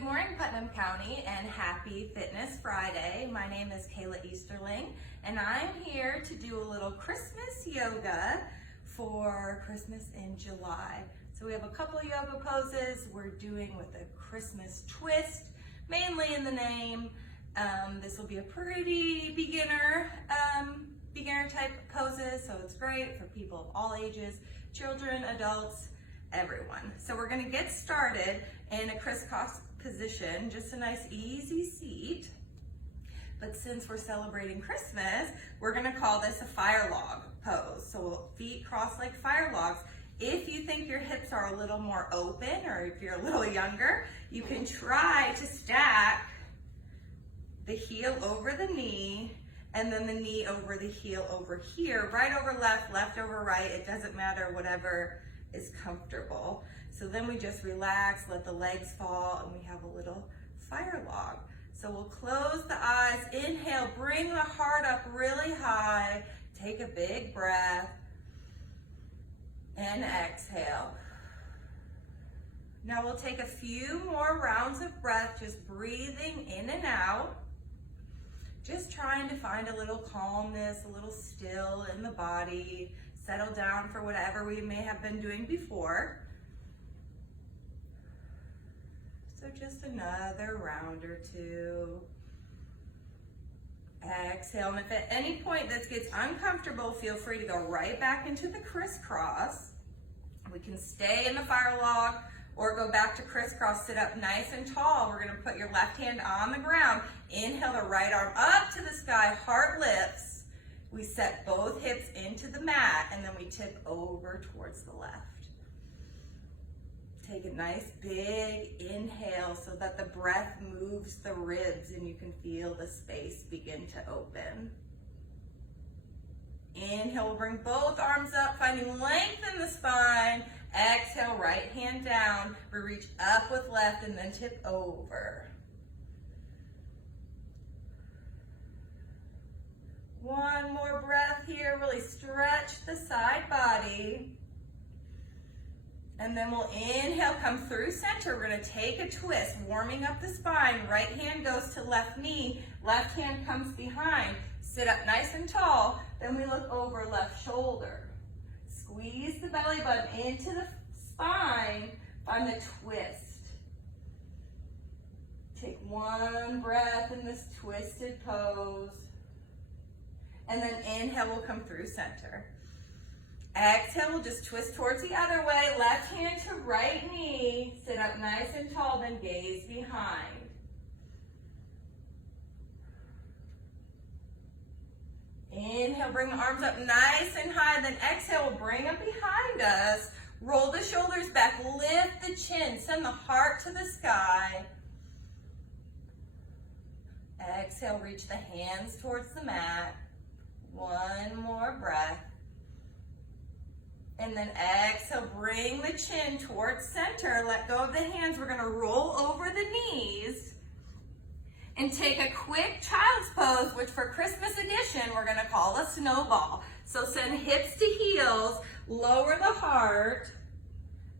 Good morning, Putnam County, and happy Fitness Friday. My name is Kayla Easterling, and I'm here to do a little Christmas yoga for Christmas in July. So we have a couple yoga poses we're doing with a Christmas twist, mainly in the name. This will be a pretty beginner type poses, so it's great for people of all ages, children, adults, everyone. So we're going to get started in a crisscross position, just a nice easy seat. But since we're celebrating Christmas, we're going to call this a fire log pose. So feet crossed like fire logs. If you think your hips are a little more open, or if you're a little younger, you can try to stack the heel over the knee, and then the knee over the heel over here, right over left, left over right. It doesn't matter, whatever is comfortable. So then we just relax, let the legs fall, and we have a little fire log. So we'll close the eyes, inhale, bring the heart up really high, take a big breath, and exhale. Now we'll take a few more rounds of breath, just breathing in and out. Just trying to find a little calmness, a little still in the body, settle down for whatever we may have been doing before. So just another round or two. Exhale, and if at any point this gets uncomfortable, feel free to go right back into the crisscross. We can stay in the fire log or go back to crisscross, sit up nice and tall. We're gonna put your left hand on the ground. Inhale the right arm up to the sky, heart lifts. We set both hips into the mat, and then we tip over towards the left. Take a nice big inhale so that the breath moves the ribs and you can feel the space begin to open. Inhale, we'll bring both arms up, finding length in the spine. Exhale, right hand down. We reach up with left and then tip over. One more breath here, really stretch the side body. And then we'll inhale, come through center. We're gonna take a twist, warming up the spine. Right hand goes to left knee, left hand comes behind. Sit up nice and tall, then we look over left shoulder. Squeeze the belly button into the spine, find the twist. Take one breath in this twisted pose. And then inhale, we'll come through center. Exhale, we'll just twist towards the other way. Left hand to right knee. Sit up nice and tall, then gaze behind. Inhale, bring the arms up nice and high. Then exhale, we'll bring them behind us. Roll the shoulders back, lift the chin, send the heart to the sky. Exhale, reach the hands towards the mat. One more breath. And then exhale, bring the chin towards center. Let go of the hands. We're gonna roll over the knees and take a quick child's pose, which for Christmas edition, we're gonna call a snowball. So send hips to heels, lower the heart,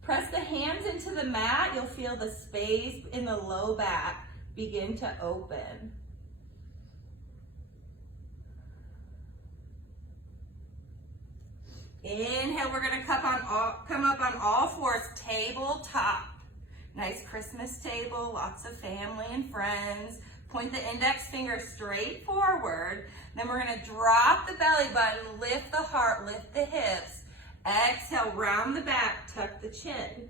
press the hands into the mat. You'll feel the space in the low back begin to open. Inhale, we're gonna come up on all fours, tabletop. Nice Christmas table, lots of family and friends. Point the index finger straight forward. Then we're gonna drop the belly button, lift the heart, lift the hips. Exhale, round the back, tuck the chin.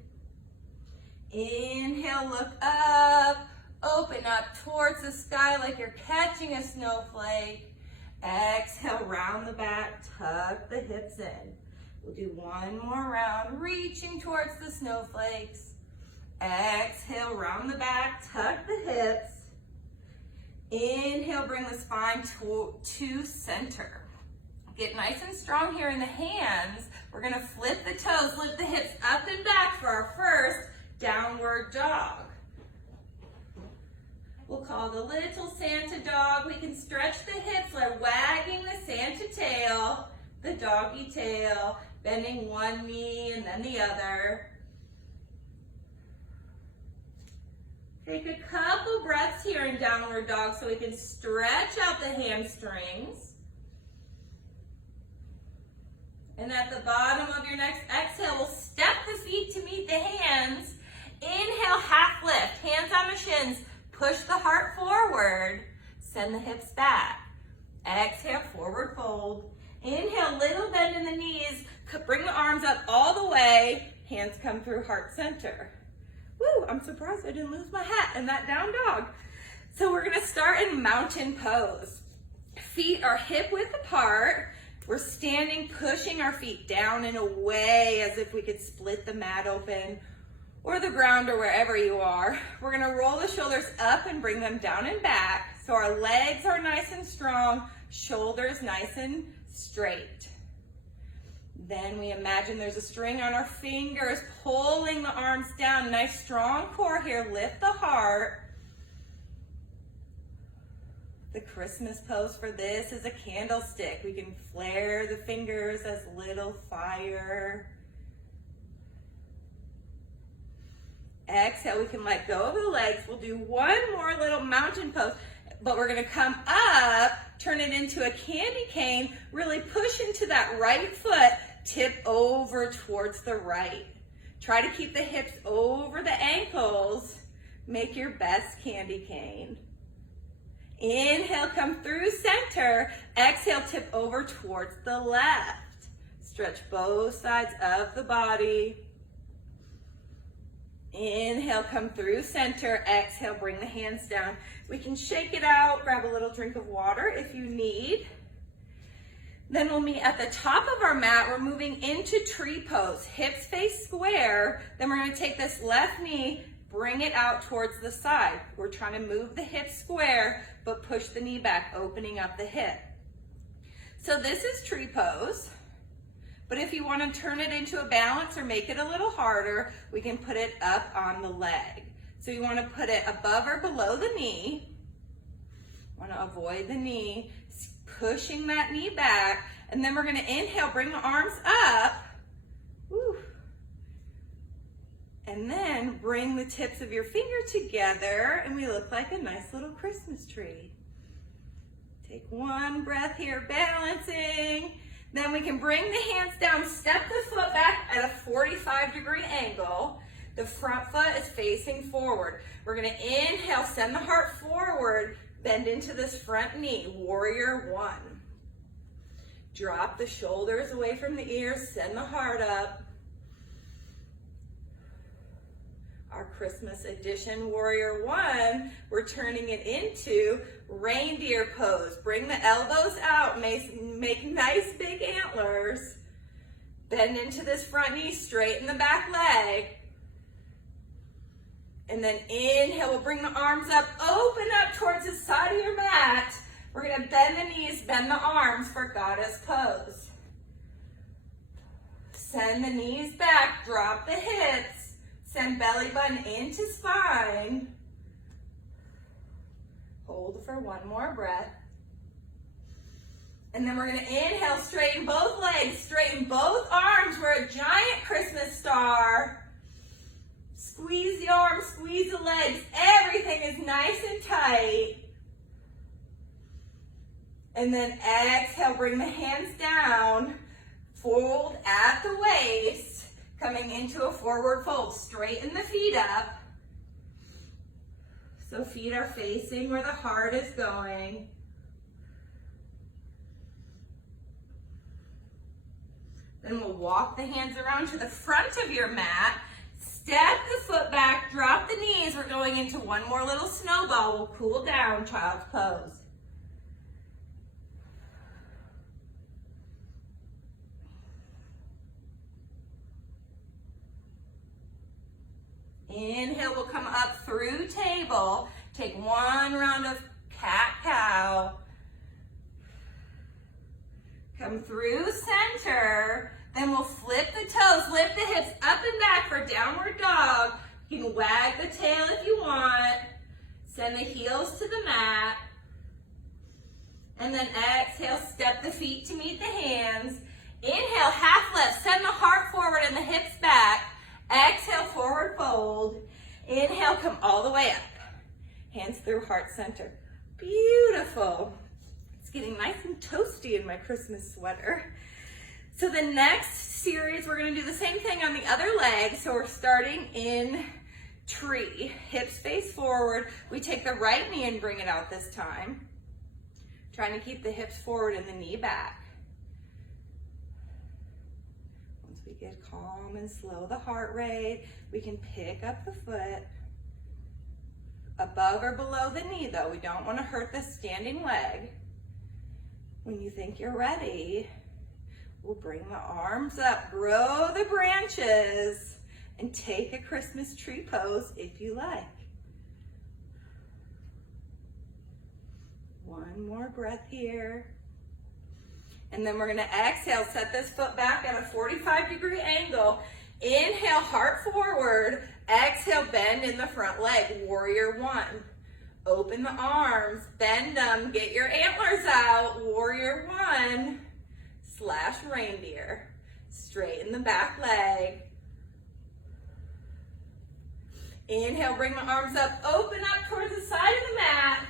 Inhale, look up, open up towards the sky like you're catching a snowflake. Exhale, round the back, tuck the hips in. We'll do one more round, reaching towards the snowflakes. Exhale, round the back, tuck the hips. Inhale, bring the spine to center. Get nice and strong here in the hands. We're gonna flip the toes, lift the hips up and back for our first downward dog. We'll call the little Santa dog. We can stretch the hips, like wagging the Santa tail, the doggy tail, bending one knee and then the other. Take a couple breaths here in downward dog so we can stretch out the hamstrings. And at the bottom of your next exhale, we'll step the feet to meet the hands. Inhale, half lift, hands on the shins. Push the heart forward. Send the hips back. Exhale, forward fold. Inhale, little bend in the knees. Bring the arms up all the way. Hands come through heart center. Woo, I'm surprised I didn't lose my hat in that down dog. So we're gonna start in mountain pose. Feet are hip width apart. We're standing, pushing our feet down and away as if we could split the mat open or the ground or wherever you are. We're gonna roll the shoulders up and bring them down and back. So our legs are nice and strong, shoulders nice and straight. Then we imagine there's a string on our fingers, pulling the arms down. Nice strong core here, lift the heart. The Christmas pose for this is a candlestick. We can flare the fingers as little fire. Exhale, we can let go of the legs. We'll do one more little mountain pose, but we're gonna come up, turn it into a candy cane, really push into that right foot, tip over towards the right. Try to keep the hips over the ankles. Make your best candy cane. Inhale, come through center. Exhale, tip over towards the left. Stretch both sides of the body. Inhale, come through center. Exhale, bring the hands down. We can shake it out, grab a little drink of water if you need. Then we'll meet at the top of our mat. We're moving into tree pose. Hips face square. Then we're gonna take this left knee, bring it out towards the side. We're trying to move the hips square, but push the knee back, opening up the hip. So this is tree pose. But if you want to turn it into a balance or make it a little harder, we can put it up on the leg. So you want to put it above or below the knee. Want to avoid the knee, pushing that knee back. And then we're going to inhale, bring the arms up. Woo. And then bring the tips of your finger together and we look like a nice little Christmas tree. Take one breath here, balancing. Then we can bring the hands down, step the foot back at a 45-degree angle. The front foot is facing forward. We're gonna inhale, send the heart forward, bend into this front knee, warrior one. Drop the shoulders away from the ears, send the heart up. Our Christmas edition warrior one, we're turning it into reindeer pose. Bring the elbows out, make nice big antlers. Bend into this front knee, straighten the back leg. And then inhale, we'll bring the arms up, open up towards the side of your mat. We're gonna bend the knees, bend the arms for goddess pose. Send the knees back, drop the hips. Send belly button into spine. Hold for one more breath. And then we're gonna inhale, straighten both legs, straighten both arms. We're a giant Christmas star. Squeeze the arms, squeeze the legs. Everything is nice and tight. And then exhale, bring the hands down. Fold at the waist. Coming into a forward fold, straighten the feet up. So feet are facing where the heart is going. Then we'll walk the hands around to the front of your mat. Step the foot back, drop the knees. We're going into one more little snowball. We'll cool down, child's pose. Inhale, we'll come up through table. Take one round of cat-cow. Come through center. Then we'll flip the toes, lift the hips up and back for downward dog. You can wag the tail if you want. Send the heels to the mat. And then exhale, step the feet to meet the hands. Inhale, half lift. Send the heart forward and the hips back. Exhale, forward fold. Inhale, come all the way up. Hands through heart center. Beautiful. It's getting nice and toasty in my Christmas sweater. So the next series, we're gonna do the same thing on the other leg. So we're starting in tree. Hips face forward. We take the right knee and bring it out this time. Trying to keep the hips forward and the knee back. Once we get calm and slow the heart rate, we can pick up the foot. Above or below the knee though, we don't want to hurt the standing leg. When you think you're ready, we'll bring the arms up, grow the branches, and take a Christmas tree pose if you like. One more breath here. And then we're gonna exhale, set this foot back at a 45-degree angle. Inhale, heart forward. Exhale, bend in the front leg, warrior one. Open the arms, bend them, get your antlers out, warrior one, / reindeer. Straighten the back leg. Inhale, bring the arms up, open up towards the side of the mat.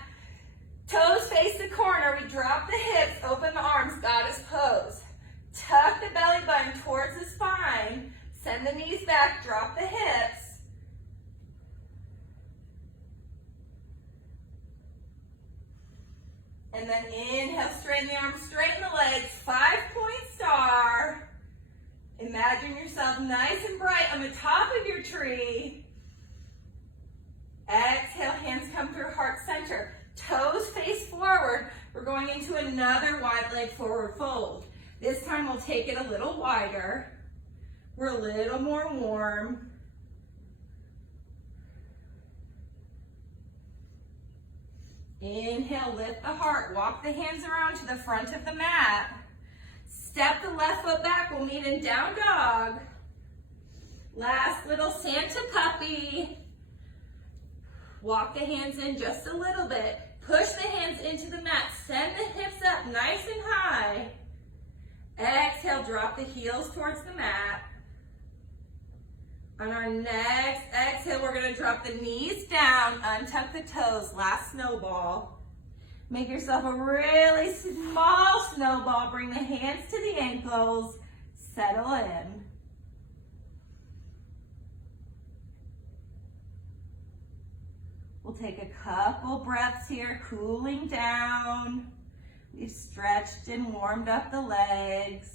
Toes face the corner, we drop the hips, open the arms, goddess pose. Tuck the belly button towards the spine. Send the knees back, drop the hips. And then inhale, straighten the arms, straighten the legs, 5-point star. Imagine yourself nice and bright on the top of your tree. Exhale, hands come through heart center. Toes face forward. We're going into another wide leg forward fold. This time we'll take it a little wider. We're a little more warm. Inhale, lift the heart. Walk the hands around to the front of the mat. Step the left foot back. We'll meet in down dog. Last little Santa puppy. Walk the hands in just a little bit. Push the hands into the mat. Send the hips up nice and high. Exhale, drop the heels towards the mat. On our next exhale, we're going to drop the knees down, untuck the toes, last snowball. Make yourself a really small snowball. Bring the hands to the ankles. Settle in. We'll take a couple breaths here, cooling down. We've stretched and warmed up the legs.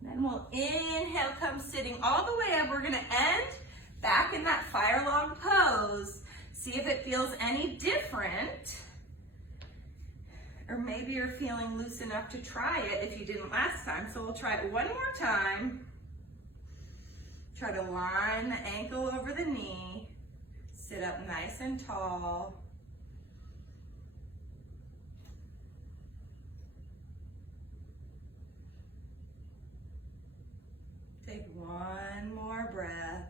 Then we'll inhale, come sitting all the way up. We're gonna end back in that fire log pose. See if it feels any different. Or maybe you're feeling loose enough to try it if you didn't last time. So we'll try it one more time. Try to line the ankle over the knee. Sit up nice and tall. Take one more breath.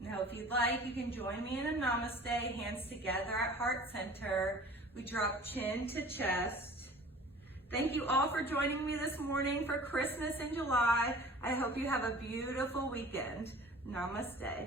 Now, if you'd like, you can join me in a namaste, hands together at heart center. We drop chin to chest. Thank you all for joining me this morning for Christmas in July. I hope you have a beautiful weekend. Namaste.